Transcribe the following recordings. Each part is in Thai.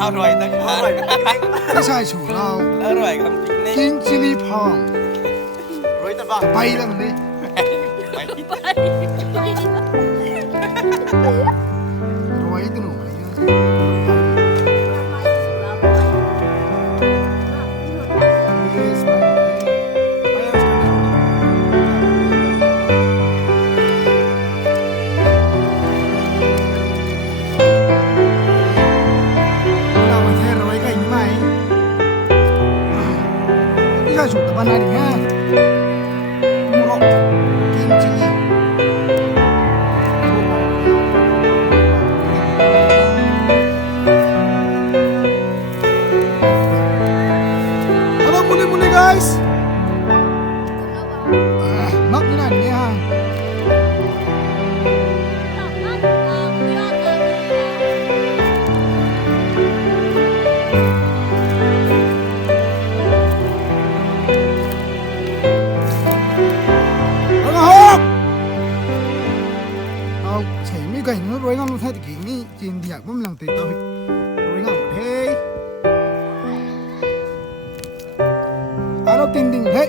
อร่อยนะครับอร่อย ไม่ใช่ฉูเรา อร่อยครับจริง กินชิลีพอง ร้อยตะบ้า ไปแล้วมันดิ ไป รวยตัวหนูอะไรเงี้ยเราไปเทรวยกันไหมนี่ก็ฉุดตะบันอะไรเงี้ยมูโรกินชิลี Halo muli-muli guys. Mak ni nani ha? Halo. Ao chảy mi cái nó rồi ngang thay cái ni chín diak bom lang tê tao. Rồi ngang thế. Alo ting ting hey.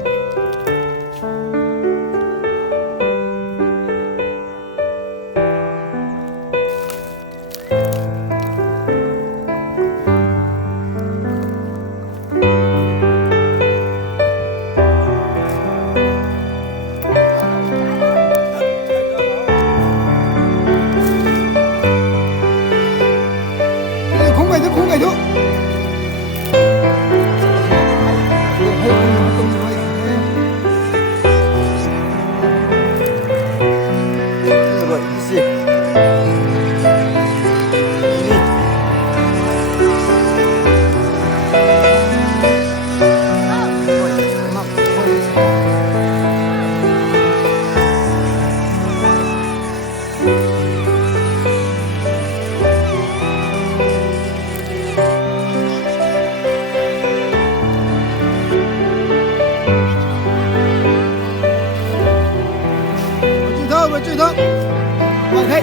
Không phải thôi. Rồi gì Chơi thôi. Vậy thế.